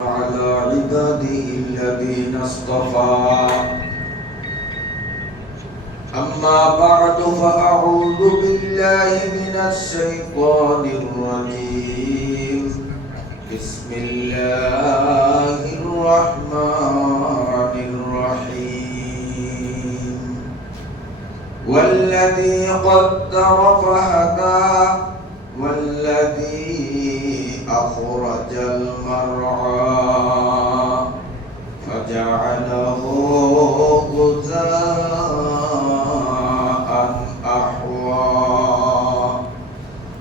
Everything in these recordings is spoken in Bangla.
على عباده الذين اصطفى أما بعد فأعوذ بالله من الشيطان الرجيم بسم الله الرحمن الرحيم والذي قدر فهدى والذي أخرج المرعى فجعله غثاء أحوى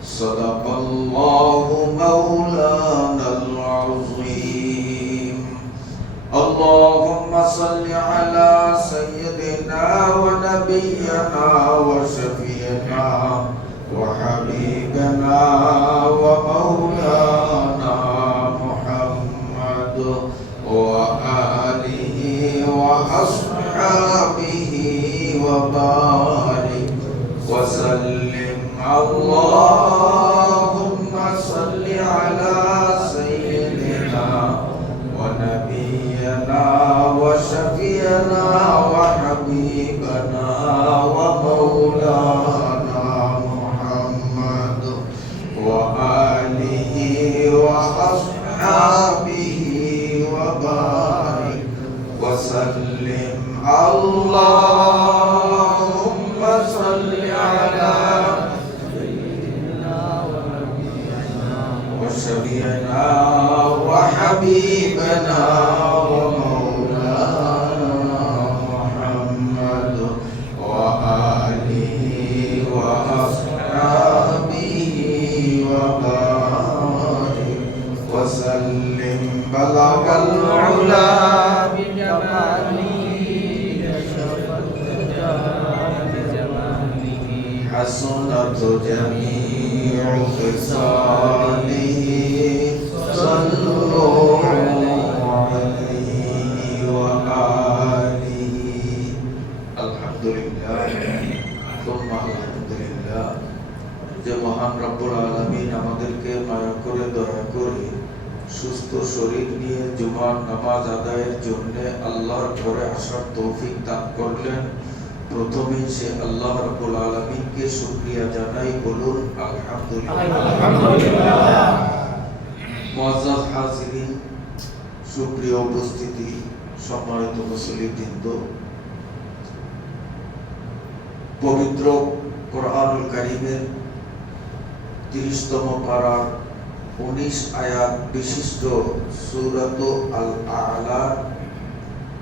صدق الله مولانا العظيم اللهم صل على سيدنا ونبينا وشفيعنا وحبيبنا ومولانا محمد وآله وأصحابه وبارك وسلم اللهم صل على سيدنا ونبينا وشفيعنا وحبيبنا ومولانا وآله وأصحابه وبارك وسلم اللهم صل على سيدنا ونبينا وشفيعنا وحبيبنا ومولانا محمد وآله وأصحابه وبارك وسلم بلغ العلا بجماله كشف الدجى بجماله حسنت جميع خصاله صلوا عليه وآله الحمد لله ثم الحمد لله যে মহান রব্বুল আলামিন আমাদেরকে মায়া করে দয়া করে সুস্থ শরীর নিয়ে জুমার নামাজ আদায়ের জন্য আল্লাহর ঘরে আসার তৌফিক দান করলেন। প্রথমেই সে আল্লাহ রব্বুল আলামিনকে শুকরিয়া জানাই, বলুন আলহামদুলিল্লাহ। মুআজ্জাজ হাজিরিন, সুপ্রিয় উপস্থিতি, সম্মানিত মুসলিমবৃন্দ, পবিত্র কোরআনুল কারীমের 30তম পারার 19 আয়াত বিশিষ্ট সূরাত আল আ'লা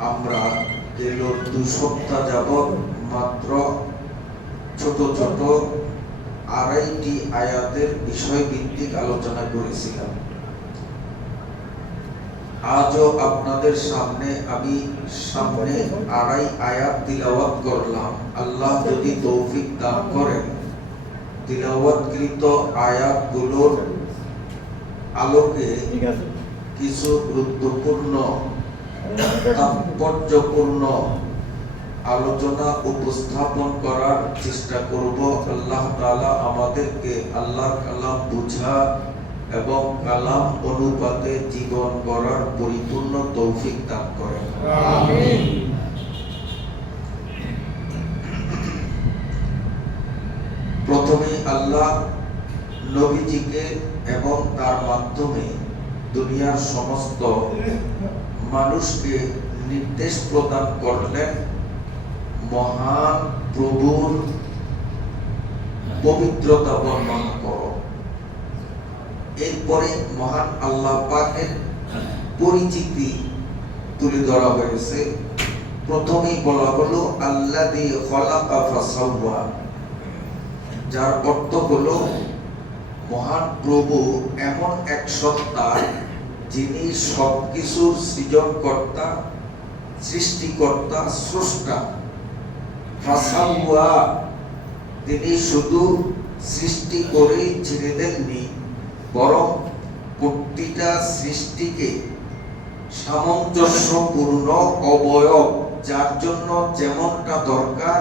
আমরা গেল 2 সপ্তাহ যাবত মাত্র ছোট ছোট আড়াইটি আয়াতের বিষয়ভিত্তিক আলোচনা করেছিলাম। আজও আপনাদের সামনে আড়াই আয়াত তিলাওয়াত করলাম। আল্লাহ যদি তৌফিক দান করেন, তিলাওয়াতকৃত আয়াতগুলোর আলোকে কিছু গুরুত্বপূর্ণ তাৎপর্যপূর্ণ আলোচনা উপস্থাপন করার চেষ্টা করব। আল্লাহ তাআলা আমাদেরকে আল্লাহর কালাম বুঝা এবং কালাম অনুপাতে জীবন গড়ার পরিপূর্ণ তৌফিক দান করেন, আমিন। প্রথমে আল্লাহ নবীজিকে এবং তার মাধ্যমে দুনিয়ার সমস্ত মানুষকে নির্দেশ প্রদান করলেন, মহান প্রভুর পবিত্রতা বর্ণনা করো। এরপরে মহান আল্লাহ পাকের পরিচিতি তুলে ধরা হয়েছে। প্রথমেই বলা হলো আল্লাযী খালাকা ফাসাওয়া, যার অর্থ হলো মহান প্রভু এমন এক সত্তা যিনি সবকিছুর সৃজনকর্তা, সৃষ্টিকর্তা, স্রষ্টা। ফাসাওয়া, তিনি শুধু সৃষ্টি করেই ছেড়ে দেননি, বরং প্রতিটা সৃষ্টিকে সামঞ্জস্যপূর্ণ অবয়ব, যার জন্য যেমনটা দরকার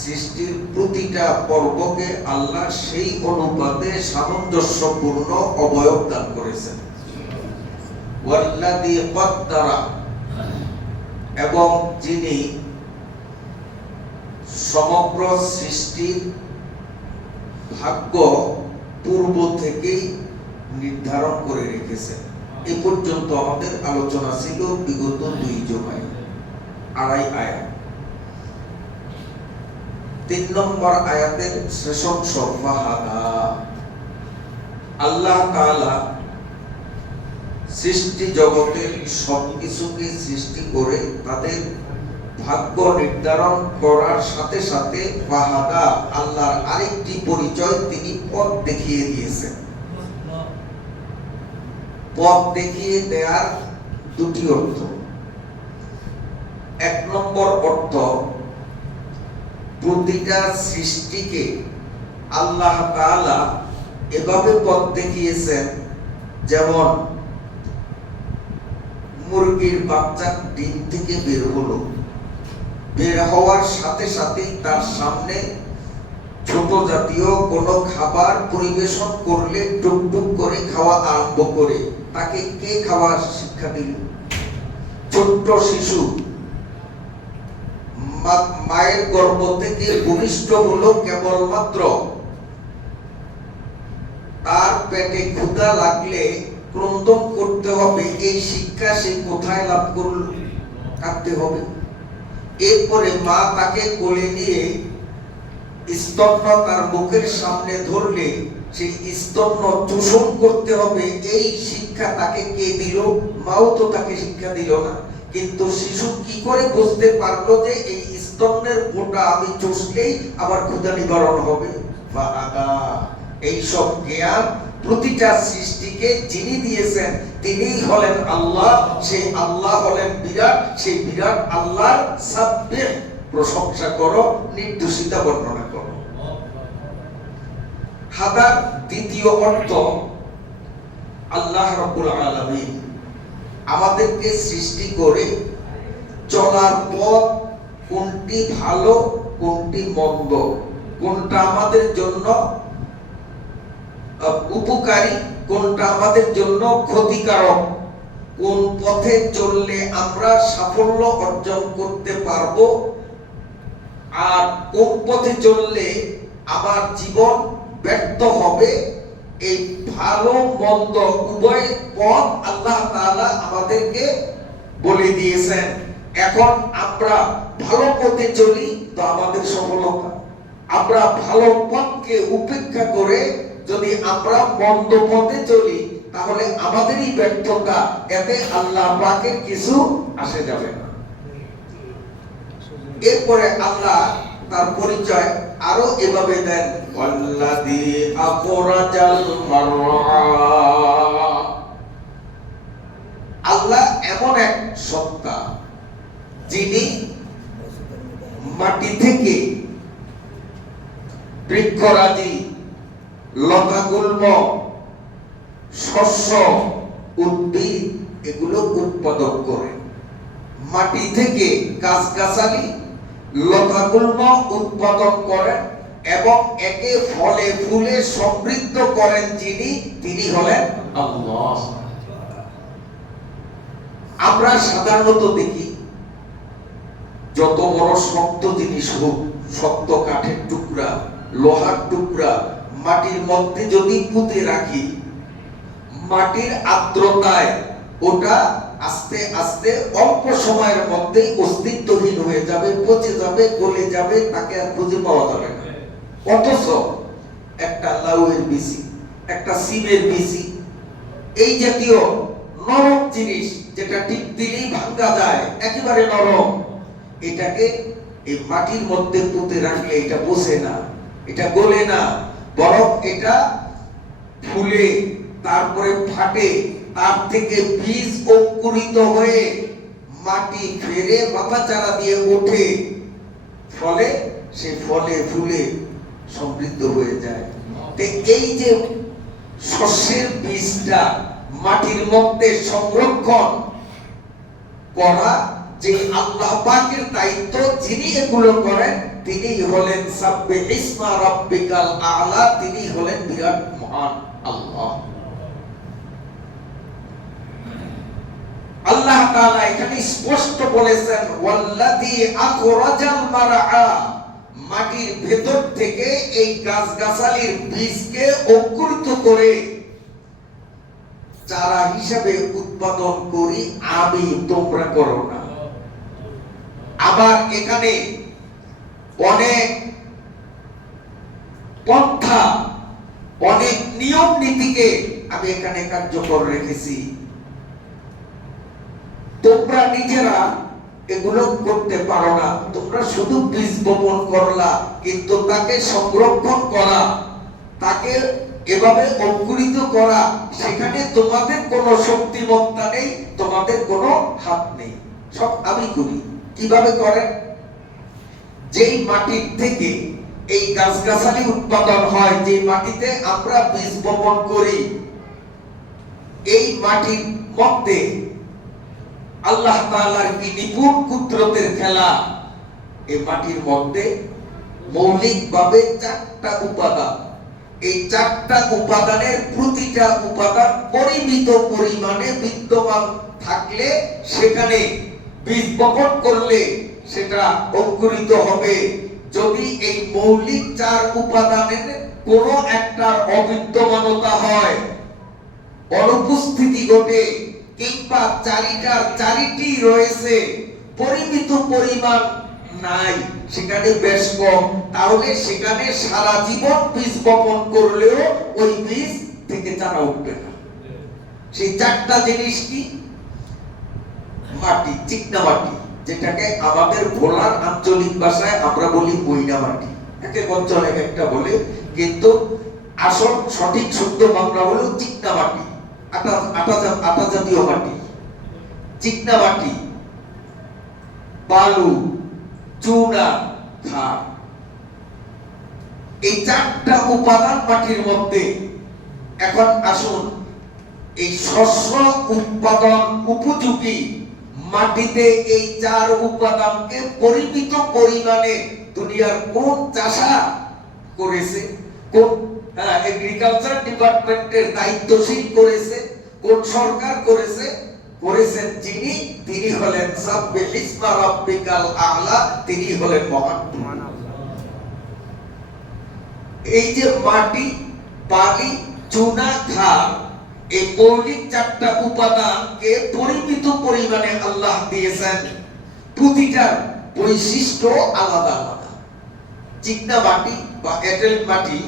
সৃষ্টির প্রতিটা পর্বকে আল্লাহ সেই অনুপাতে সামঞ্জস্যপূর্ণ অবয়ব দান করেছেন। ওয়াল্লাযী কদ্দারা, এবং যিনি সমগ্র সৃষ্টির ভাগ্য পূর্ব থেকেই নির্ধারণ করে রেখেছেন। এ পর্যন্ত আমাদের আলোচনা ছিল বিগত 2 জুমায়, 2.5 আয়াত। 3 নম্বর আয়াতের শেষ অংশ ফাহাদা। আল্লাহ তাআলা সৃষ্টি জগতের সবকিছুকে সৃষ্টি করে তাদের ভাগ্য নির্ধারণ করার সাথে সাথে ফাহাদা, আল্লাহর আরেকটি পরিচয়, তিনি পথ দেখিয়ে দিয়েছেন। পথ দেখিয়ে দেওয়ার 2টি অর্থ। 1 নম্বর অর্থ, প্রতিটা সৃষ্টিকে আল্লাহ তাআলা এভাবে পথ দেখিয়েছেন, যেমন মুরগির বাচ্চা ডিম থেকে বের হলো, বের হওয়ার সাথে সাথেই তার সামনে ছোট জাতীয় কোনো খাবার পরিবেশন করলে টুকটুক করে খাওয়া আরম্ভ করে। তাকে কে খাওয়ার শিক্ষা দিল? ছোট্ট শিশু মায়ের গর্ভ থেকে ভূমিষ্ঠ হলো, কেবলমাত্র তার পেটে ক্ষুধা লাগলে ক্রন্দন করতে হবে, এই শিক্ষা সে কোথায় লাভ করল? কাঁদতে হবে। এরপরে মা তাকে কোলে নিয়ে স্তন্য তার মুখের সামনে ধরলে সেই স্তন্য চোষণ করতে হবে, এই শিক্ষা তাকে কে দিল? মাও তো তাকে শিক্ষা দিল না। কিন্তু শিশু কি করে বুঝতে পারলো যে এই স্তন্যের ফোঁটা আমি চুষলেই আবার ক্ষুধা নিবারণ হবে? ফাহাদা। এই সব জ্ঞান প্রতিটা সৃষ্টিকে যিনি দিয়েছেন তিনিই হলেন আল্লাহ। সেই আল্লাহ হলেন বিরাট। সেই বিরাট আল্লাহর সাব্বিহ, প্রশংসা করো, নির্দোষিতা বর্ণনা করো। হাদার 2য় অর্থ, আল্লাহ রাব্বুল আলামিন আমাদেরকে সৃষ্টি করে চলার পথ, কোনটি ভালো কোনটি মন্দ, কোনটা আমাদের জন্য উপকারী, কোনটা আমাদের জন্য ক্ষতিকারক, কোন পথে চললে আমরা সাফল্য অর্জন করতে পারবো, আর কোন পথে চললে আমার জীবন ব্যর্থ হবে, এই ভালো মন্দ উভয় পথ আল্লাহ তাআলা আমাদেরকে বলে দিয়েছেন। এখন আমরা ভালো পথে চলি তো আমাদের সফলতা, আমরা ভালো পথকে উপেক্ষা করে যদি আমরা মন্দ পথে চলি তাহলে আমাদেরই ব্যর্থতা, এতে আল্লাহ পাকের কিছু আসে যাবে না। এরপরে আল্লাহ তার পরিচয় আরো এভাবে দেন, ওয়াল্লাযী আখরাজাল মারআ। আল্লাহ এমন এক সত্তা যিনি মাটি থেকে বৃক্ষরাজি, লতাগুল্ম, শস্য, উদ্ভিদ এগুলো উৎপাদন করে। মাটি থেকে গাছগাছালি, লতাগুল্ম উৎপাদন করেন এবং একে ফলে ফুলে সমৃদ্ধ করেন যিনি, তিনি হলেন আল্লাহ। আমরা সাধারণত দেখি যত বড় শক্ত জিনিস হোক, শক্ত কাঠের টুকরা, লোহার টুকরা, মাটির মধ্যে যদি পুঁতে রাখি, মাটির আর্দ্রতায় ওটা আস্তে আস্তে অল্প সময়ের মধ্যেই অস্তিত্বহীন হয়ে যাবে, পচে যাবে, গলে যাবে, তাকে আর খুঁজে পাওয়া যাবে না। অথচ একটা লাউয়ের বিচি, একটা সিমের বিচি, এই জাতীয় নরম জিনিস যেটা টিপ দিলেই ভাঙা যায়, একেবারে নরম, এটাকে এই মাটির মধ্যে পুঁতে রাখলে এটা পচে না, এটা গলে না, বরং এটা ফুলে, তারপরে ফাটে, তার থেকে বীজ অঙ্কুরিত হয়ে মাটি ফেরে পাতা চারা দিয়ে ওঠে, ফলে সে ফলে ফুলে সমৃদ্ধ হয়ে যায়। এই যে শস্যের বীজটা মাটির মধ্যে সংরক্ষণ করা যে আল্লাহ পাকের দায়িত্ব, যিনি এগুলো করেন তিনি হলেন সাব্বিহ ইসমা রাব্বিকাল আ'লা, তিনি হলেন বিরাট মহান আল্লাহ। তাআলা এখানে স্পষ্ট বলেছেন ওয়াল্লাযী আখরাজাল মারআ, মাটির ভেতর থেকে এই গাছগাছালির বীজকে অঙ্কুরিত করে চারা হিসাবে উৎপাদন করি আমি, তোমরা করো না। আবার এখানে অনেক পন্থা, অনেক নিয়ম নীতিকে আমি এখানে কার্যকর রেখেছি। তোমরা নিজেরা এগুলো করতে পারো না, তোমরা শুধু বীজ বপন করলা, কিন্তু তাকে সংরক্ষণ করা, তাকে এভাবে অঙ্কুরিত করা, সেখানে তোমাদের কোনো শক্তিমত্তা নেই, তোমাদের কোনো হাত নেই, সব আমি করি। কিভাবে করেন? যেই মাটির থেকে এই গাছগাছালি উৎপাদন হয়, যে মাটিতে আমরা বীজ বপন করি, এই মাটির মধ্যে আল্লাহ তাআলার কি নিপুণ কুদরতের খেলা। এই মাটির মধ্যে মৌলিকভাবে 4টা উপাদান, এই 4টা উপাদানের প্রতিটা উপাদান পরিমিত পরিমাণে বিদ্যমান থাকলে সেখানে বীজ বপন করলে সেটা অঙ্কুরিত হবে। যদি এই মৌলিক 4 উপাদানের কোনো একটা অবিদ্যমানতা হয়, অনুপস্থিতি ঘটে, কিংবা চারিটি রয়েছে, পরিমিত পরিমাণ নাই, সেখানে বেশ কম, তাহলে সেখানে সারা জীবন বীজ বপন করলেও ওই বীজ থেকে চারা উঠবে না। সেই 4টা জিনিস কি? মাটি, চিকনা মাটি, যেটাকে আমাদের ভোলার আঞ্চলিক ভাষায় আমরা বলি ময়না মাটি, এক অঞ্চলে একটা বলে, কিন্তু আসল সঠিক শুদ্ধ বাংলা হলো চিকনা মাটি, আটা জাতীয় মাটি, চিকনা মাটি, বালু, চুনা, খার, এই 4টা উপাদান মাটির মধ্যে। এখন আসুন, এই শস্য উৎপাদন উপযোগী মাটিতে এই 4 উপাদানকে পরিমিত পরিমাণে দুনিয়ার কোন চাষা করেছে? কোন এগ্রিকালচার ডিপার্টমেন্টের দায়িত্বশীল করেছে? কোন সরকার করেছে? করেছেন যিনি, তিনি হলেন সাব্বিহিসমা রাব্বিকাল আ'লা, তিনি হলেন মহান। এই যে মাটি, বালি, চুনা, খার, এই মৌলিক 4টা উপাদানকে পরিমিত পরিমাণে আল্লাহ দিয়েছেন। প্রতিটার বৈশিষ্ট্য আলাদা আলাদা। চিকনা মাটি বা এঁটেল মাটি,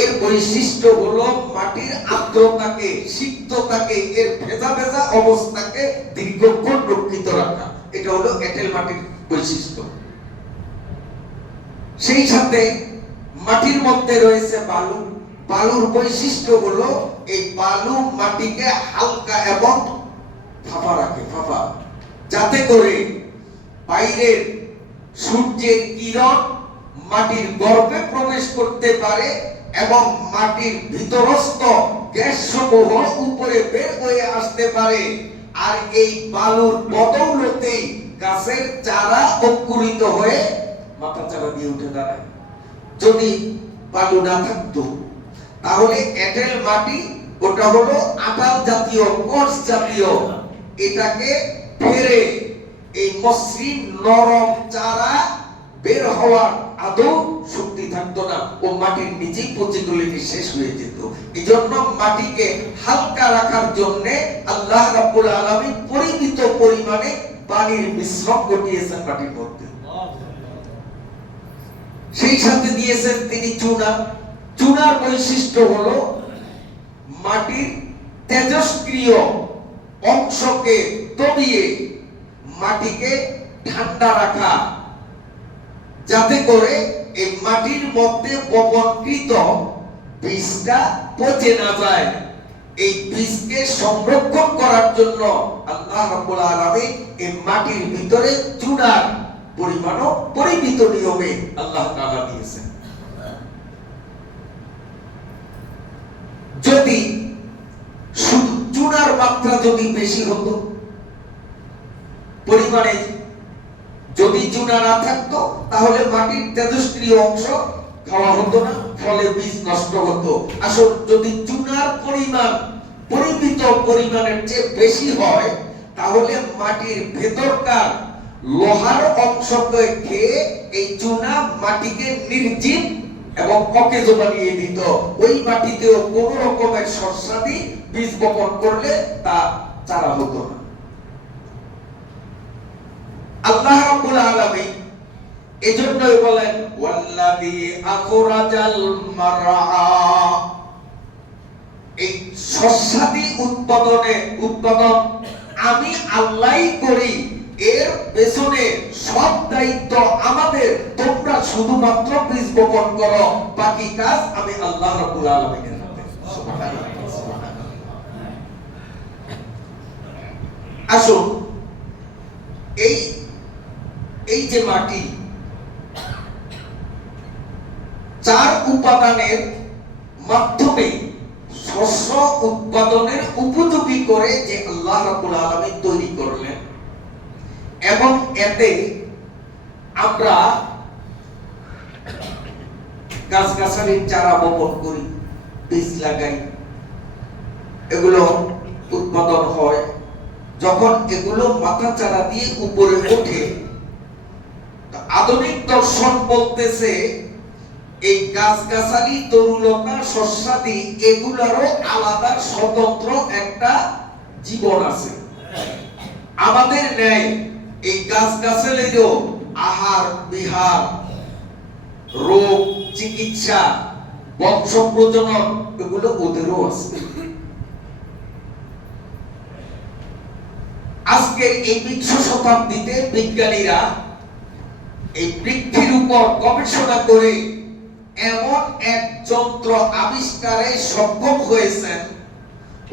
এর বৈশিষ্ট্য হলো মাটির আর্দ্রতাকে, সিক্ততাকে, এর ভেজা ভেজা অবস্থাকে দীর্ঘক্ষণ রক্ষিত রাখা, এটা হলো এঁটেল মাটির বৈশিষ্ট্য। সেই সাথে মাটির মধ্যে রয়েছে বালু। বালুর বৈশিষ্ট্য হলো এই বালু মাটিকে হালকা এবং ফাঁপা রাখে, ফাঁপা, যাতে করে বাইরের সূর্যের কিরণ মাটির গর্ভে প্রবেশ করতে পারে এবং মাটির ভিতরস্থ গ্যাস সমূহ উপরে বের হয়ে আসতে পারে। আর এই বালুর বদৌলতেই গাছের চারা অঙ্কুরিত হয়ে মাথা চারা দিয়ে উঠে দাঁড়ায়। যদি বালু না থাকতো তাহলে এঁটেল মাটি, ওটা হলো আটাল জাতীয়, কোর্স জাতীয়, এটাকে ফেরে এই মসৃণ নরম চারা বের হওয়ার আদৌ শক্তি থাকতো না, ও মাটির নিচেই পচে গলে শেষ হয়ে যেত। এজন্য মাটিকে হালকা রাখার জন্য আল্লাহ রাব্বুল আলামিন পরিমিত পরিমাণে পানির মিশ্রণ ঘটিয়েছেন মাটির মধ্যে। সেই সাথে দিয়েছেন তিনি চুনা। চুনার বৈশিষ্ট্য হলো মাটির তেজস্ক্রিয় অংশকে দবিয়ে মাটিকে ঠান্ডা রাখা, যাতে করে এই মাটির মধ্যে বপনকৃত বীজটা পচে না যায়। এই বীজকে সংরক্ষণ করার জন্য আল্লাহ রাব্বুল আলামিন এই মাটির ভিতরে চুনার পরিমাণও পরিমিত নিয়মে আল্লাহ তাআলা দিয়েছেন। যদি শুধু চুনার মাত্রা যদি বেশি হতো, পরিমাণে যদি চুনা না থাকতো, তাহলে মাটির তেজস্ক্রিয় অংশ খাওয়া হতো না, ফলে বীজ নষ্ট হতো। আসলে যদি চুনার পরিমাণ পরিমিত পরিমাণের চেয়ে বেশি হয়, তাহলে মাটির ভেতরকার লোহার অংশকে খেয়ে এই চুনা মাটিকে নির্জীব এবং অকেজ বানিয়ে দিত। ওই মাটিতেও কোন রকমের শস্যাদি বীজ বপন করলে তা চারা হতো না। আল্লাহ রাব্বুল আলামিন এজন্যই বলেন ওয়াল্লাযী আখরাজাল মারআ, এই শস্যাদি উৎপাদন আমি আল্লাহই করি, এর পেছনে সব দায়িত্ব আমাদের, তোমরা শুধুমাত্র বীজ বপন করো, বাকি কাজ আমি আল্লাহ রাব্বুল আলামিনের হাতে। সুবহানাল্লাহ। আসুন এই যে মাটি 4 উপাদানের মাধ্যমে শস্য উৎপাদনের উপযোগী করে যে আল্লাহ রাব্বুল আলামিন তৈরি করলেন, এবং এতে আমরা গাছগাছালির চারা বপন করি, বীজ লাগাই, এগুলো উৎপাদন হয়। যখন এগুলো মাথা চারা দিয়ে উপরে ওঠে, আধুনিক দর্শন বলতেছে এই গাছগাছালি, তরুলতা, শস্যাদি এগুলারও আলাদা স্বতন্ত্র একটা জীবন আছে। আমাদের ন্যায় এই গাছগাছালিরও আহার বিহার, রোগ চিকিৎসা, বংশ প্রজনন এগুলো ওদেরও আছে। আজকে এই 20 শতাব্দীতে বিজ্ঞানীরা এই বৃক্ষের উপর গবেষণা করে এমন এক যন্ত্র আবিষ্কারে সক্ষম হয়েছেন,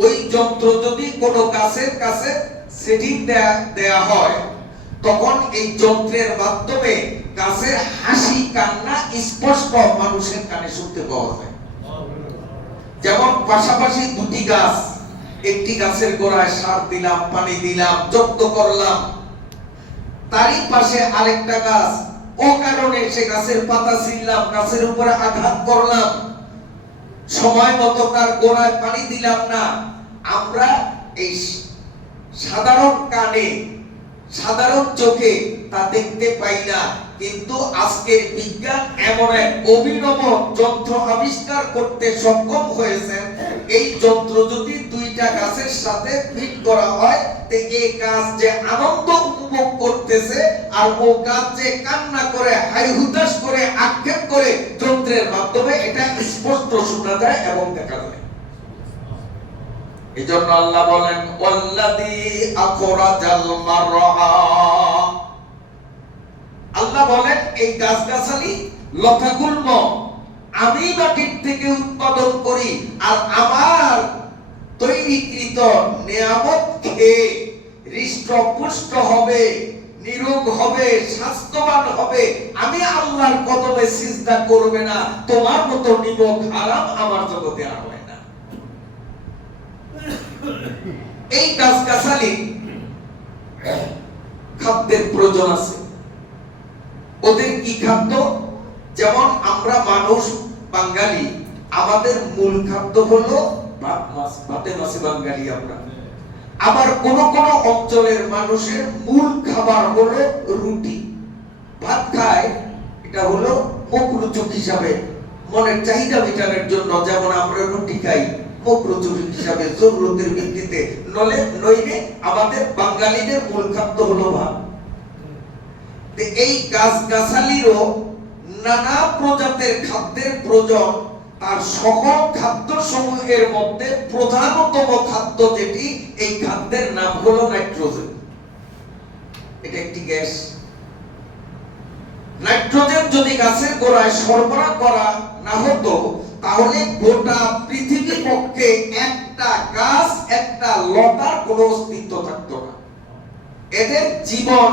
ওই যন্ত্র যদি কোনো গাছের কাছে সেটিং দেয়া হয়, তখন এই যন্ত্রের মাধ্যমে গাছের হাসি কান্না স্পষ্ট মানুষের কানে শুনতে পাওয়া যায়। যেমন পাশাপাশি দুটি গাছ, একটি গাছের গোড়ায় সার দিলাম, পানি দিলাম, যত্ন করলাম, তারই পাশে আরেকটা গাছ, ও কারণে সে গাছের পাতা ছিঁড়লাম, গাছের উপরে আঘাত করলাম, সময় মতো তার গোড়ায় পানি দিলাম না, আমরা এই সাধারণ কানে সাধারণ চোখে তা দেখতে পাই না। কিন্তু আজকের বিজ্ঞান এমন এক অভিনব যন্ত্র আবিষ্কার করতে সক্ষম হয়েছে, এই যন্ত্র যদি দুইটা গাছের সাথে ফিট করা হয়, তে এই গাছ যে আনন্দ উপভোগ করতেছে আর ও গাছ যে কান্না করে, হাই হুতাশ করে, আক্ষেপ করে, যন্ত্রের মাধ্যমে এটা স্পষ্ট শোনা যায় এবং দেখা যায়। এজন্য আল্লাহ বলেন ওয়াল্লাযী আখরাজাল মারআ, আল্লাহ বলেন এই গাছগাছালি লতাগুল্ম আমি মাটির থেকে উৎপাদন করি, আর আমার তৈরিকৃত নিয়ামত খেয়ে হৃষ্টপুষ্ট হবে, নিরোগ হবে, স্বাস্থ্যবান হবে। আমি আল্লাহর কদমে সিজদা করবে না, তোমার মতো নিমক হারাম আমার জগতে আর হয় না। এই গাছগাছালি খাদ্যের প্রয়োজন আছে। ওদের কি খাদ্য? যেমন আমরা মানুষ বাঙালি, আমাদের মূল খাদ্য হলো ভাত মাছ, ভাতে মাছে বাঙালি আমরা। আবার কোন কোন অঞ্চলের মানুষের মূল খাবার হলো রুটি, ভাত খায়, এটা হলো মুখরোচক হিসাবে, মনের চাহিদা মেটানোর জন্য। যেমন আমরা রুটি খাই মুখরোচক হিসাবে, জরুরতের ভিত্তিতে, নইলে আমাদের বাঙালিদের মূল খাদ্য হলো ভাত। এই গাছগাছালিরও নানা প্রজাতির খাদ্যের প্রয়োজন। তার সকল খাদ্য সমূহের মধ্যে প্রধানতম খাদ্য যেটি, এই খাদ্যের নাম হলো নাইট্রোজেন। এটা একটি গ্যাস। নাইট্রোজেন যদি গাছের গোড়ায় সরবরাহ করা না হতো, তাহলে গোটা পৃথিবী পক্ষে একটা গাছ, একটা লতার কোনো অস্তিত্ব থাকতো না। এদের জীবন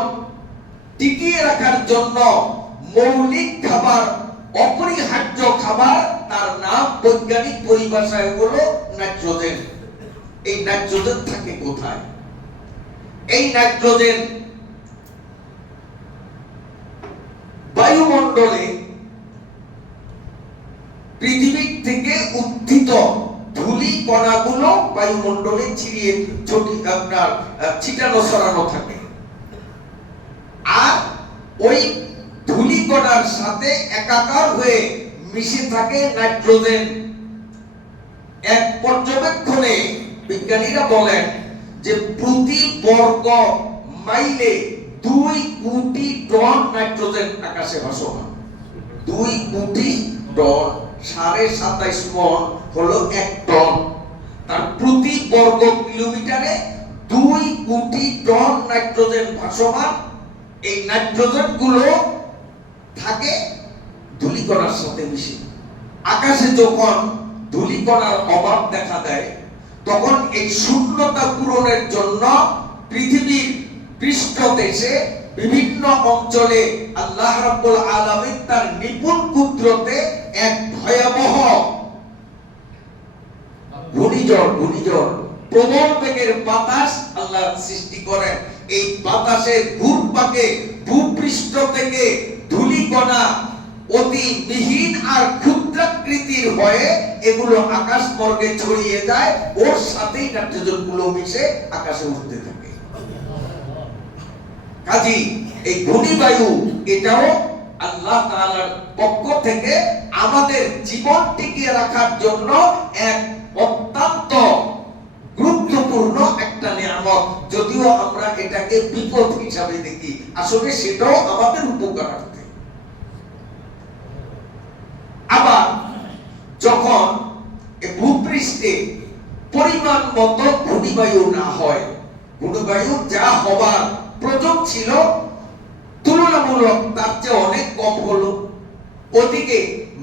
টিকিয়ে রাখার জন্য মৌলিক খাবার, অপরিহার্য খাবার, তার নাম বৈজ্ঞানিক পরিভাষায় হলো নাইট্রোজেন। এই নাইট্রোজেন থাকে কোথায়? এই নাইট্রোজেন বায়ুমণ্ডলে পৃথিবীর থেকে উত্থিত ধূলি কণাগুলো বায়ুমণ্ডলে আপনার ছিটানো ছড়ানো থাকে। আর ওই ধূলিকণার সাথে একাকার হয়ে মিশে থাকে নাইট্রোজেন। এক পর্যবেক্ষণে বিজ্ঞানীরা বলেন যে প্রতি বর্গ মাইলে 2 কোটি টন নাইট্রোজেন আকাশে ভাসমান। 2 কোটি টন, 27.5 মণ হলো 1 টন। তার প্রতি বর্গ কিলোমিটারে 2 কোটি টন নাইট্রোজেন ভাসমান। এই নাইট্রোজেন গুলো থাকে ধূলিকণার সাথে মিশে। আকাশে যখন ধূলিকণার অভাব দেখা দেয়, তখন এই শূন্যতা পূরণের জন্য পৃথিবীর পৃষ্ঠদেশে বিভিন্ন অঞ্চলে আল্লাহ রাব্বুল আলামিন তার নিপুণ কুদরতে এক ভয়াবহ ঘূর্ণিঝড় প্রবল বেগের বাতাস আল্লাহ সৃষ্টি করেন। এই বাতাসের ঘুরপাকে ভূপৃষ্ঠ থেকে ধূলিকণা অতি মিহিন আর ক্ষুদ্রাকৃতির হয়ে এগুলো আকাশ মার্গে ছড়িয়ে যায়, ওর সাথেই নাইট্রোজেন গুলো মিশে আকাশে উঠতে থাকে। কাজী এই ঘূর্ণিবায়ু এটাও আল্লাহ তাআলার পক্ষ থেকে আমাদের জীবন টিকিয়ে রাখার জন্য এক অত্যন্ত গুরুত্বপূর্ণ একটা নিয়ামত। যদিও আমরা এটাকে বিপদ হিসাবে দেখি, আসলে সেটাও আমাদের উপকারার্থে। আবার যখন ভূপৃষ্ঠে পরিমাণ মতো ঘূর্ণিবায়ু না হয়, ঘূর্ণিবায়ু যা হবার প্রয়োজন ছিল তুলনামূলক তার চেয়ে অনেক কম হলো, ওদিকে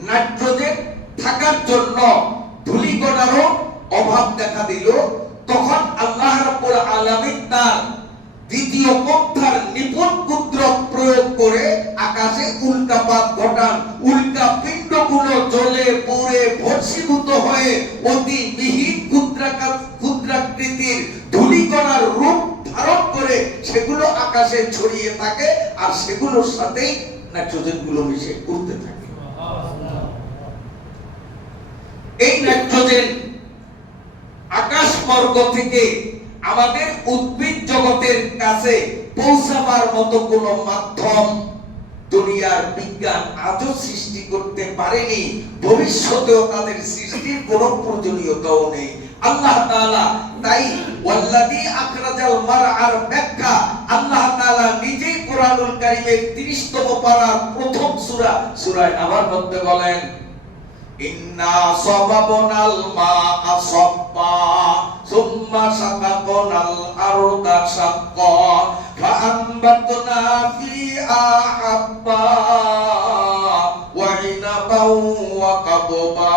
নাইট্রোজেন থাকার জন্য ধূলিকণারও অভাব দেখা দিল, তখন আল্লাহ রাব্বুল আলামিন তার দ্বিতীয় পন্থার নিপুণ কুদরত প্রয়োগ করে আকাশে উল্কাপাত ঘটান। উল্কা পিণ্ডগুলো জ্বলে পুড়ে ভস্মীভূত হয়ে অতি মিহিন ক্ষুদ্রাকৃতির ধূলিকণার রূপ ধারণ করে সেগুলো আকাশে ছড়িয়ে থাকে, আর সেগুলোর সাথেই নাইট্রোজেন গুলো মিশে উড়তে থাকে। এই নাইট্রোজেন আকাশ মার্গ থেকে আমাদের উদ্ভিদ জগতের কাছে পৌঁছাবার মতো কোনো মাধ্যম দুনিয়ার বিজ্ঞান আজও সৃষ্টি করতে পারেনি, ভবিষ্যতেও তাদের সৃষ্টির কোনো প্রয়োজনীয়তাও নেই। আল্লাহ তাআলা তাই ওয়াল্লাযী আখরাজাল মারআর ব্যাখ্যা আল্লাহ তাআলা নিজেই কোরআনুল কারীমের 30তম পারার প্রথম সূরা নাবার মধ্যে বলেন, ইন্না সাবাবনাল মাআ সাব্বা সুম্মা সাকাবনাল আরদা শাক্কা ফাআনবাতনা ফিহা হাব্বা ওয়া ইনাবাও ওয়া কাদবা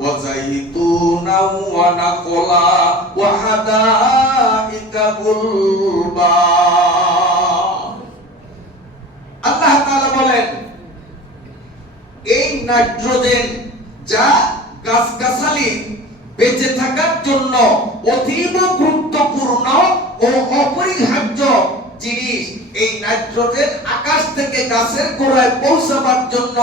ওয়া যাইতুনাও ওয়া নাখলা ওয়া হাদাইকা গুলবা। আল্লাহ তাআলা বলেন এই নাইট্রোজেন যা গাছগাছালি বেঁচে থাকার জন্য অতীব গুরুত্বপূর্ণ ও অপরিহার্য জিনিস, এই নাইট্রোজেন আকাশ থেকে গাছের গোড়ায় পৌঁছাবার জন্য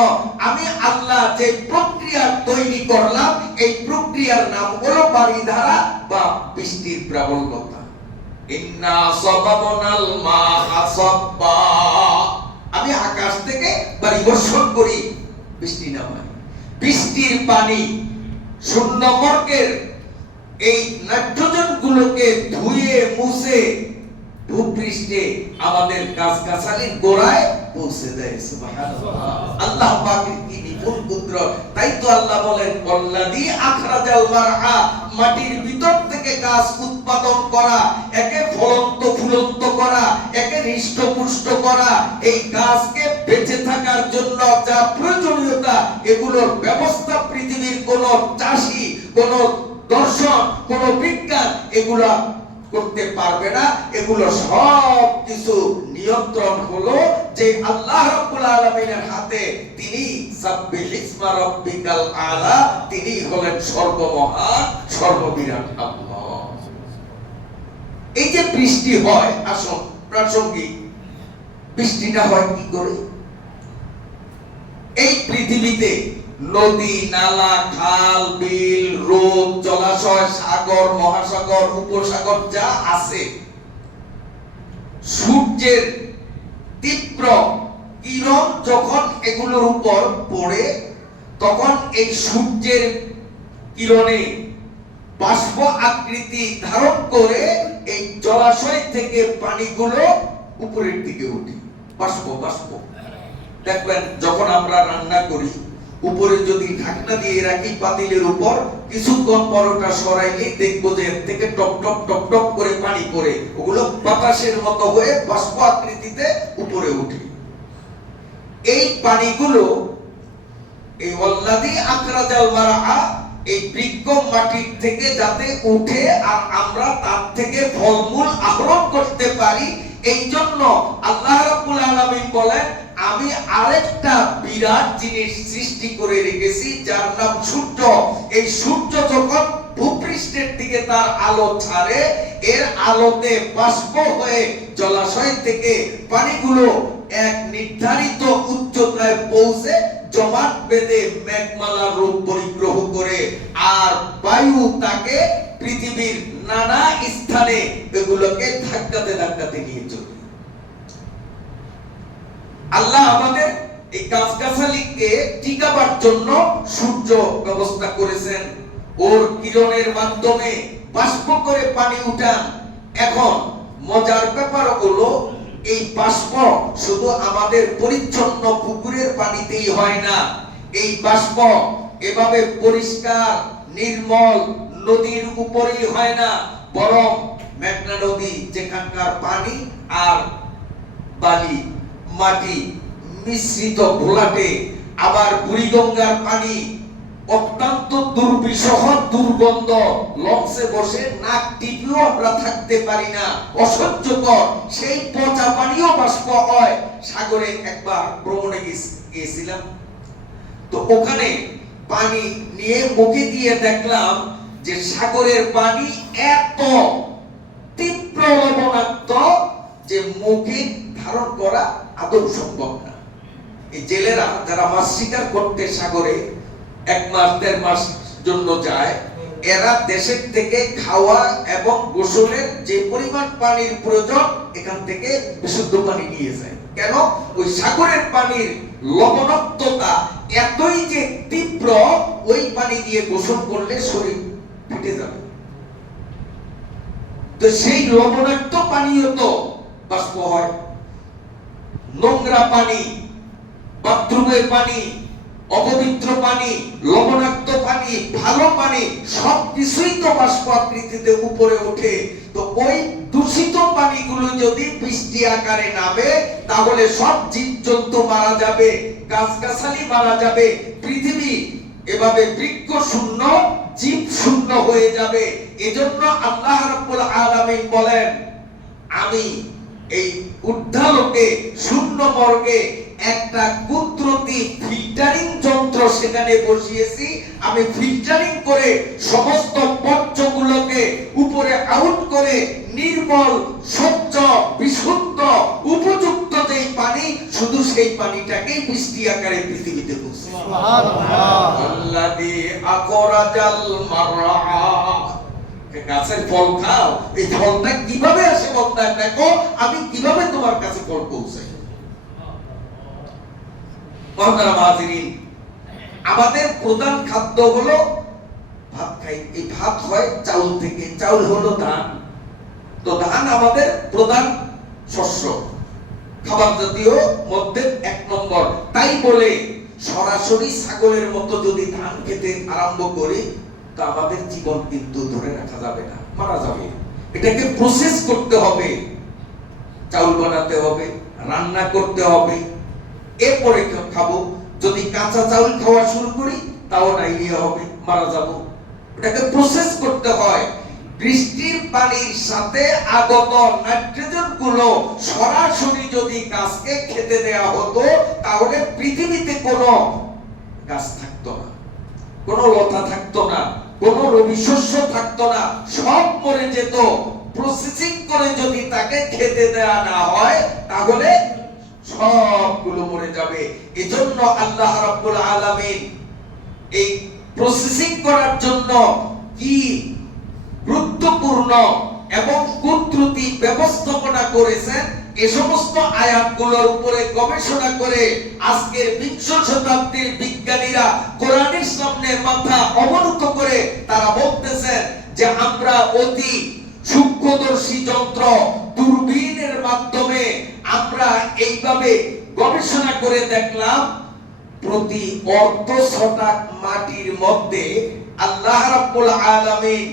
আমি আল্লাহ যে প্রক্রিয়া তৈরি করলাম, এই প্রক্রিয়ার নাম হলো বারিধারা বা বৃষ্টির প্রাবল্যতা। ইন্না সাবাবনাল মাআ সাব্বা, আমি আকাশ থেকে বারি বর্ষণ করি, বৃষ্টি নামাই। বৃষ্টির পানি শূন্য মর্গের এই নাইট্রোজেন গুলোকে ধুয়ে মুছে ভূপৃষ্ঠে আমাদের গাছগাছালির গোড়ায় পৌঁছে দেয়। সুবহানাল্লাহ, আল্লাহ পাকের কি নিপুণ কুদরত। তাই তো আল্লাহ বলেন ওয়াল্লাযী আখরাজাল মারআ, মাটির ভিতর থেকে গাছ উৎপাদন করা, একে ফলন্ত ফুলন্ত করা, একে হৃষ্টপুষ্ট করা, এই গাছকে বেঁচে থাকার জন্য যা প্রয়োজনীয়তা, এগুলোর ব্যবস্থা পৃথিবীর কোন চাষী, কোন দর্শন, কোন বিজ্ঞান এগুলা করতে পারবে না। এগুলো সব কিছু নিয়ন্ত্রণ হলো যে আল্লাহ রাব্বুল আলামিনের হাতে। তিনি সাব্বিহিসমা রাব্বিকাল আলা, তিনি হলেন সর্বমহান সর্ববিরাট আল্লাহ। এই যে বৃষ্টি হয়, আসুন প্রাসঙ্গিক, বৃষ্টিটা হয় কি করে? এই পৃথিবীতে নদী, নালা, খাল, বিল, হ্রদ, জলাশয়, সাগর, মহাসাগর, উপসাগর যা আছে, সূর্যের তীব্র কিরণ যখন এগুলোর উপর পড়ে, তখন এই সূর্যের কিরণে বাষ্প আকৃতি ধারণ করে এই জলাশয় থেকে পানিগুলো উপরের দিকে উঠে। বাষ্প বাষ্প দেখবেন যখন আমরা রান্না করি, উপরে যদি ঢাকনা দিয়ে রাখি পাতিলের উপর, কিছুক্ষণ পর ওটা সরাইলে দেখবো যে এর থেকে টপ টপ টপ টপ করে পানি পড়ে, ওগুলো বাতাসের মতো হয়ে বাষ্প আকৃতিতে উপরে উঠে। এই পানিগুলো এই ওয়াল্লাযী আখরাজাল মারআ, এই বৃক্ষ মাটির থেকে যাতে উঠে আর আমরা তার থেকে ফলমূল আহরণ করতে পারি, এই জন্য আল্লাহ রাব্বুল আলামিন বলেন, আমি আরেকটা বিরাট জিনিস সৃষ্টি করে রেখেছি যার নাম সূর্য। এই সূর্য যখন ভূপৃষ্ঠের দিকে তার আলো ছাড়ে, এর আলোতে বাষ্প হয়ে জলাশয় থেকে পানিগুলো এক নির্ধারিত উচ্চতায় পৌঁছে জমাট বেঁধে মেঘমালার রূপ পরিগ্রহ করে, আর বায়ু তাকে পৃথিবীর নানা স্থানে এগুলোকে ধাক্কাতে ধাক্কাতে নিয়ে চলে। আল্লাহ আমাদের এই গাছগাছালিকে টিকাবার জন্য সূর্য ব্যবস্থা করেছেন, ওর কিরণের মাধ্যমে বাষ্প করে পানি উঠান। এখন মজার ব্যাপার হলো, এই বাষ্প শুধু আমাদের পরিচ্ছন্ন পুকুরের পানিতেই হয় না, এই বাষ্প এভাবে পরিষ্কার নির্মল নদীর উপরেই হয় না, বরং মেঘনা নদী যেখানকার পানি আর বালি মাটি মিশ্রিত ঘোলাটে, আবার বুড়িগঙ্গার পানি অত্যন্ত দুর্বিষহ দুর্গন্ধ, লঞ্চে বসে নাক টিপিও আমরা থাকতে পারি না, অসহ্যকর সেই পচা পানিও বাষ্প হয়। সাগরে একবার ভ্রমণে গিয়েছিলাম, তো ওখানে পানি নিয়ে মুখে দিয়ে দেখলাম যে সাগরের পানি এত তীব্র লবণাক্ত যে মুখে ধারণ করা আদৌ সম্ভব না। এই জেলেরা যারা মাছ শিকার করতে সাগরে 1 মাস 1.5 মাস জন্য যায়, এরা দেশের থেকে খাওয়া এবং গোসলের যে পরিমাণ পানির প্রয়োজন এখান থেকে বিশুদ্ধ পানি নিয়ে যায়। কেন? ওই সাগরের পানির লবণাক্ততা এতই যে তীব্র, ওই পানি দিয়ে গোসল করলে শরীর ফেটে যাবে। তো সেই লবণাক্ত পানিও তো বাষ্প হয়। নোংরা পানি, বাথরুমের পানি, অপবিত্র পানি, লবণাক্ত পানি, ভালো পানি সবকিছুই তো বাষ্প আকৃতিতে উপরে ওঠে। তো ওই দূষিত পানিগুলো যদি বৃষ্টি আকারে নামে, তাহলে সব জীবজন্তু মারা যাবে, গাছগাছালি মারা যাবে, পৃথিবী এভাবে বৃক্ষ শূন্য, জীব শূন্য হয়ে যাবে। এজন্য আল্লাহ রাব্বুল আলামিন বলেন, আমি এই ঊর্ধ্বলোকে শূন্য মর্গে একটা কুদরতি ফিল্টারিং যন্ত্র সেখানে বসিয়েছি। আমি ফিল্টারিং করে সমস্ত বর্জ্যগুলোকে উপরে আউট করে নির্মল, স্বচ্ছ, বিশুদ্ধ, উপযুক্ত যেই পানি, শুধু সেই পানিটাকেই বৃষ্টি আকারে পৃথিবীতে পৌঁছে। সুবহানাল্লাহ। আল্লাযী আখরাজাল মারআ, গাছের ফল খাও, এই ফলটা কিভাবে আসে বলতে দেখো, আমি কিভাবে তোমার কাছে ফল পৌঁছাই। মহতারাম হাজিরিন, আমাদের প্রধান খাদ্য হলো ভাত খাই। এই ভাত হয় চাউল থেকে, চাউল হলো ধান। তো ধান আমাদের প্রধান শস্য, খাবার জাতীয় মধ্যে 1 নম্বর। তাই বলে সরাসরি ছাগলের মতো যদি ধান খেতে আরম্ভ করি, তা আমাদের জীবন কিন্তু ধরে রাখা যাবে না, মারা যাবে। এটাকে প্রসেস করতে হবে, চাউল বানাতে হবে, রান্না করতে হবে, এরপরে খাবো। যদি কাঁচা চাউল খাওয়া শুরু করি, তাও ডায়রিয়া হবে, মারা যাব। এটাকে প্রসেস করতে হয়। বৃষ্টির পানির সাথে আগত নাইট্রোজেন গুলো সরাসরি যদি গাছকে খেতে দেয়া হতো, তাহলে পৃথিবীতে কোনো গাছ থাকতো না, কোনো লতা থাকতো না, কোনো রবি শস্য থাকতো না, সব মরে যেত। প্রসেসিং করে যদি তাকে খেতে দেয়া না হয়, তাহলে সবগুলো মরে যাবে। এজন্য আল্লাহ রাব্বুল আলামিন এই প্রসেসিং করার জন্য কি গুরুত্বপূর্ণ এবং কুত্রুটি ব্যবস্থাপনা করেছেন, এই সমস্ত আয়াতগুলোর উপরে গবেষণা করে আজকের 20 শতাব্দীর বিজ্ঞানীরা কোরআনের সামনে মাথা অবনত করে তারা বলতেছেন যে আমরা অতি সূক্ষ্মদর্শী যন্ত্র দূরবীনের মাধ্যমে আমরা এইভাবে গবেষণা করে দেখলাম প্রতি অর্ধ শতাক মাটির মধ্যে আল্লাহ রাব্বুল আলামিন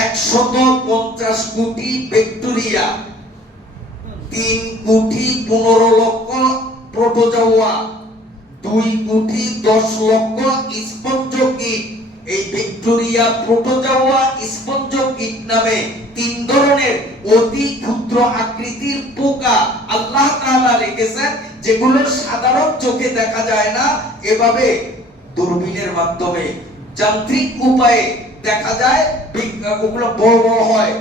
150 কোটি ব্যাকটেরিয়া, 3 কোটি 15 লক্ষ প্রোটোজোয়া, 2 কোটি 10 লক্ষ স্পঞ্জ কীট, এই ব্যাকটেরিয়া, প্রোটোজোয়া, স্পঞ্জ কীট নামে 3 ধরনের অতি ক্ষুদ্র আকৃতির পোকা আল্লাহ তাআলা রেখেছেন, যেগুলো সাধারণ চোখে দেখা যায় না, এভাবে দূরবীনের মাধ্যমে যান্ত্রিক উপায়ে দেখা যায়। ওগুলো বড় বড় হয়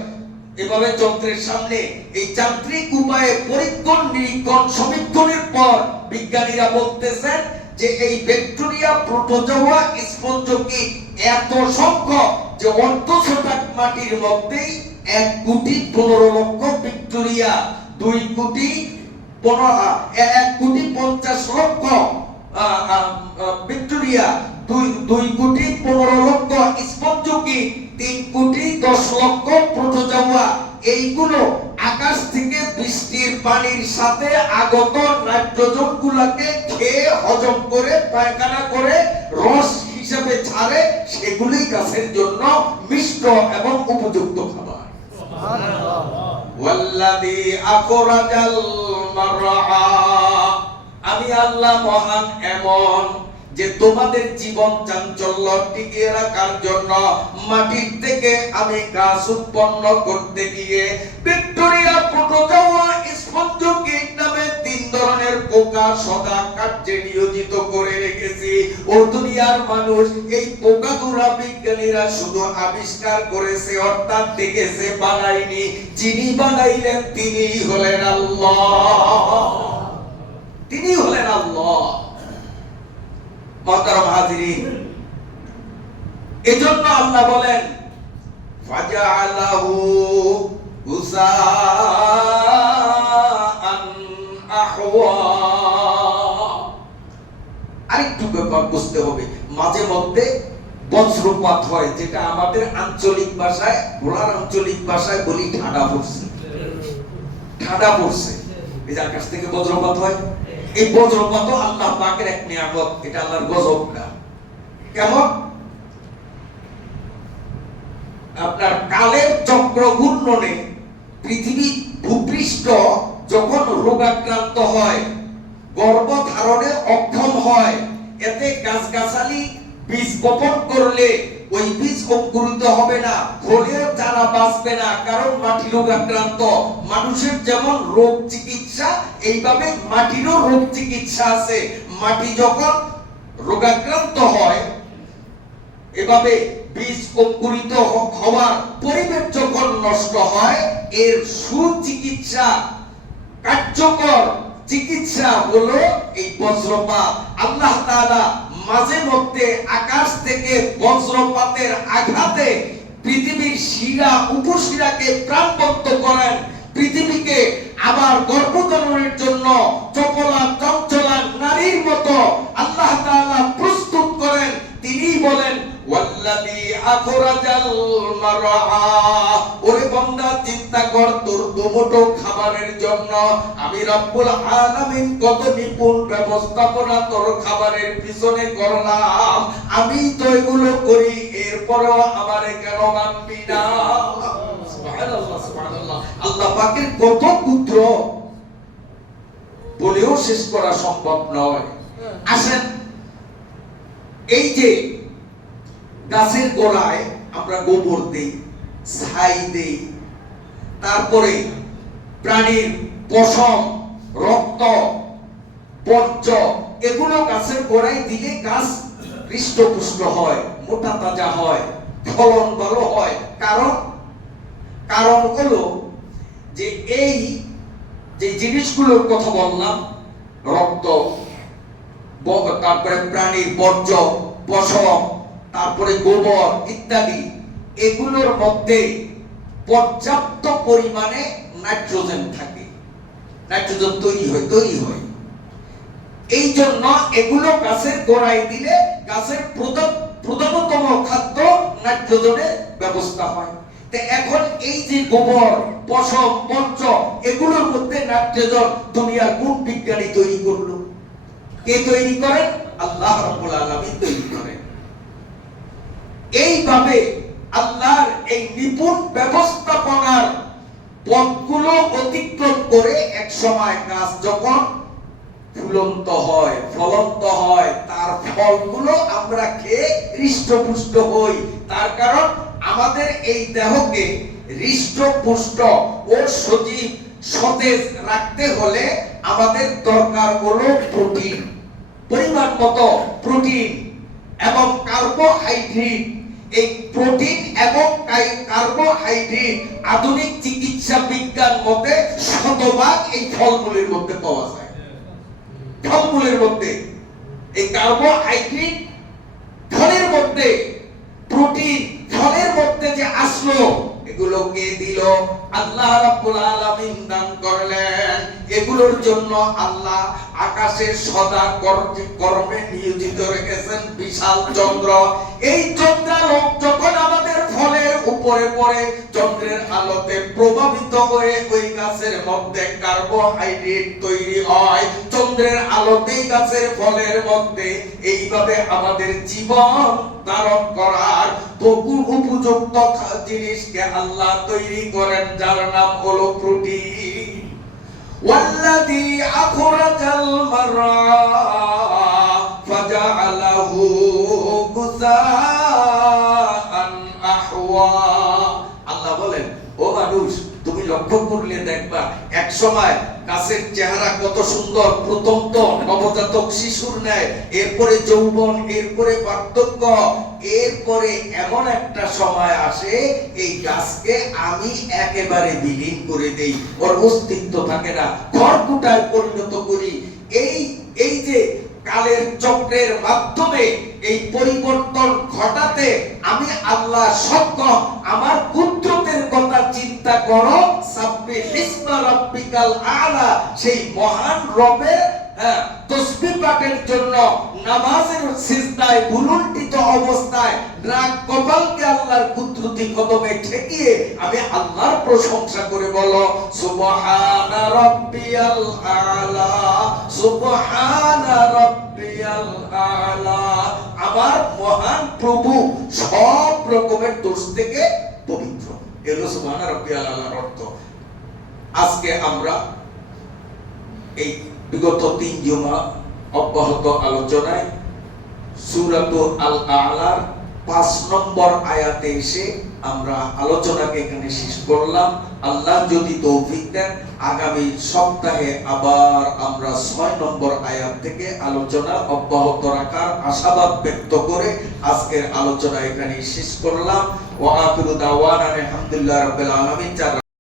এভাবে যন্ত্রের সামনে। এই যান্ত্রিক উপায়ে পরীক্ষণ নিরীক্ষণ সমীক্ষণের পর বিজ্ঞানীরা বলতেছেন যে এই ব্যাকটেরিয়া, প্রোটোজোয়া, স্পঞ্জ কীট এত সংখ্যক যে অর্ধ শতাক মাটির মধ্যেই 1 কোটি 15 লক্ষ ব্যাকটেরিয়া, 2 কোটি 50 লক্ষ ব্যাকটেরিয়া, 2 কোটি 15 লক্ষ স্পঞ্জ কীট, 3 কোটি 10 লক্ষ প্রোটোজোয়া, এইগুলো আকাশ থেকে বৃষ্টির পানির সাথে আগত নাইট্রোজেন গুলাকে খেয়ে হজম করে পায়খানা করে রস হিসেবে ছাড়ে, সেগুলোই গাছের জন্য মিষ্ট এবং উপযুক্ত খাবার। সুবহানাল্লাহ। ওয়াল্লাযী আখরাজাল মারআ, আমি আল্লাহ মহান এমন যে তোমাদের জীবন চাঞ্চল্য টিকিয়ে রাখার জন্য মাটির থেকে আমি গাছ উৎপন্ন করতে গিয়ে ব্যাকটেরিয়া, প্রোটোজোয়া, স্পঞ্জ কীট নামে 3 ধরনের পোকা সদা কার্যে নিয়োজিত করে রেখেছি। ও দুনিয়ার মানুষ, এই পোকাগুলো বিজ্ঞানীরা শুধু আবিষ্কার করেছে, অর্থাৎ দেখেছে, বানায়নি। যিনি বানাইলেন তিনিই হলেন আল্লাহ, তিনি হলেন আল্লাহ। মুহতারাম হাজিরিন, এজন্য আল্লাহ বলেন ফাজআলাহু গুসাআন আহওয়া। আরেকটু ব্যাপার বুঝতে হবে, মাঝে মধ্যে বজ্রপাত হয়, যেটা আমাদের আঞ্চলিক ভাষায়, ভোলার আঞ্চলিক ভাষায় বলি ঠাডা পড়ছে। ঠাডা পড়ছে, এই যে আকাশ থেকে বজ্রপাত হয়, এই বজ্রপাত আল্লাহ পাকের এক নিয়ামত, এটা আল্লাহর গজব না। কেমন? আপনার কালের চক্র ঘূর্ণনে পৃথিবী ভূপৃষ্ঠ যখন রোগাক্রান্ত হয়, গর্ভধারণে অক্ষম হয়, এতে গাছগাছালি বীজ বপন করলে ওই বীজ অঙ্কুরিত হবে না, হলেও যারা বাঁচবে না, কারণ মাটি রোগাক্রান্ত। মানুষের যেমন রোগ চিকিৎসা, এইভাবে মাটিরও রোগ চিকিৎসা আছে। মাটি যখন রোগাক্রান্ত হয়, এভাবে বীজ অঙ্কুরিত হওয়ার পরিবেশ যখন নষ্ট হয়, এর সুচিকিৎসা, কার্যকর চিকিৎসা হলো এই বজ্রপাত। আল্লাহ তাআলা মাঝে মধ্যে আকাশ থেকে বজ্রপাতের আঘাতে পৃথিবীর শিরা উপশিরাকে প্রাণবন্ত করেন, পৃথিবীকে আবার গর্ভধারণের জন্য চপলা চঞ্চলা নারীর মতো আল্লাহ তাআলা প্রস্তুত করেন। তিনি বলেন ওয়াল্লাযী আখরাজাল মারআ, ওরে বান্দা চিন্তা কর, তোর দুমুঠো খাবারের জন্য আমি রব্বুল আলামিন কত নিপুণ ব্যবস্থাপনা তোর খাবারের পিছনে করলাম। আমি তো এগুলো করি, এরপরও আমারে কেন মানবি না? সুবহানাল্লাহ, সুবহানাল্লাহ। আল্লাহ পাকের কত ক্ষুদ্র বলেও শেষ করা সম্ভব নয়। আসেন, এই যে গাছের গোড়ায় আমরা গোবর দেই, ছাই দেই, তারপরে প্রাণীর পশম, রক্ত, বর্জ্য, এগুলো গাছের গোড়ায় দিলে গাছ হৃষ্টপুষ্ট হয়, মোটা তাজা হয়, ফলন ভালো হয়। কারণ হলো যে এই যে জিনিসগুলোর কথা বললাম, রক্ত, তারপরে প্রাণীর বর্জ্য, পশম, তারপরে গোবর ইত্যাদি, এগুলোর মধ্যে পর্যাপ্ত পরিমাণে নাইট্রোজেন থাকে, নাইট্রোজেন তৈরি হয়। এই জন্য এগুলো গাছের গোড়ায় দিলে গাছের প্রধানতম খাদ্য নাইট্রোজেনের ব্যবস্থা হয়। তো এখন এই যে গোবর, পশম, পঞ্চ, এগুলোর মধ্যে নাইট্রোজেন দুনিয়ার কোন বিজ্ঞানী তৈরি করলো? কে তৈরি করেন? আল্লাহ রাব্বুল আলামিন তৈরি করেন। এইভাবে আল্লাহর এই নিপুণ ব্যবস্থাপনার পথগুলো অতিক্রম করে এক সময় গাছ যখন ফুলন্ত হয়, ফলন্ত হয়, তার ফলগুলো আমরা খেয়ে হৃষ্টপুষ্ট হই। তার কারণ আমাদের এই দেহকে হৃষ্টপুষ্ট ও সজীব সতেজ রাখতে হলে আমাদের দরকার হলো প্রোটিন, পরিমাণ মতো প্রোটিন এবং কার্বোহাইড্রেট। এই প্রোটিন এবং কার্বোহাইড্রেট আধুনিক চিকিৎসা বিজ্ঞান মতে শতভাগ এই ফলমূলের মধ্যে পাওয়া যায়। ফলমূলের মধ্যে এই কার্বোহাইড্রেট, ফলের মধ্যে প্রোটিন, ফলের মধ্যে যে আসলো, এগুলো কে দিল? আল্লাহ রাব্বুল আলামিন দান করলেন। এগুলোর জন্য আল্লাহ আকাশের সদা কর্মে নিয়োজিত রেখেছেন বিশাল চন্দ্র। এই চন্দ্রালোক যখন আমাদের ফলের উপরে পড়ে, চন্দ্রের আলোতে প্রভাবিত হয়ে ওই গাছের মধ্যে কার্বোহাইড্রেট তৈরি হয়। চন্দ্রের আলোতেই গাছের ফলের মধ্যে এইভাবে আমাদের জীবন ধারণ করার উপযুক্ত জিনিসকে আল্লাহ তৈরি করেন, যার নাম হলো প্রোটিন। ওয়াল্লাযী আখরাজাল মারআ ফাজআলাহু গুসাআন আহওয়া। আল্লাহ বলেন, ও মানুষ, তুমি লক্ষ্য করলে দেখবা এক সময় গাছের চেহারা কত সুন্দর, প্রথম তো নবজাতক শিশুর ন্যায়, এরপরে যৌবন, এরপরে বার্ধক্য, এরপরে এমন একটা সময় আসে এই গাছকে আমি একেবারে বিলীন করে দেই, ওর অস্তিত্ব থাকে না, খড়কুটায় পরিণত করি। এই যে কালের চক্রের মাধ্যমে এই পরিবর্তন ঘটাতে আমি আল্লাহ সক্ষম। আমার কুদরতের কথা চিন্তা করো, সাব্বিহিসমা রাব্বিকাল আলা, সেই মহান রবের তাসবিহ পাঠের জন্য নামাজের সিজদায় ভুলুণ্ঠিত অবস্থায় নাক কপালকে আল্লাহর কুদরতি কদমে ঠেকিয়ে আমি আল্লাহর প্রশংসা করে বলো সুবহানা রাব্বিয়াল আলা, সুবহানা রাব্বিয়াল আলা। আমার মহান প্রভু সব রকমের দোষ থেকে পবিত্র। এলো সুবহানা রাব্বিয়াল আলার অর্থ। আজকে আমরা এই বিগত 3 জুমা অব্যাহত আলোচনায় সূরাতুল আল আ'লার 5 নম্বর আয়াতে এসে আমরা আলোচনাকে এখানে শেষ করলাম। আল্লাহ যদি তৌফিক দেন, আগামী সপ্তাহে আবার আমরা 6 নম্বর আয়াত থেকে আলোচনা অব্যাহত রাখার আশাবাদ ব্যক্ত করে আজকের আলোচনা এখানে শেষ করলাম। ওয়া আখিরু দাওয়ানা আলহামদুলিল্লাহি রাব্বিল আলামিন।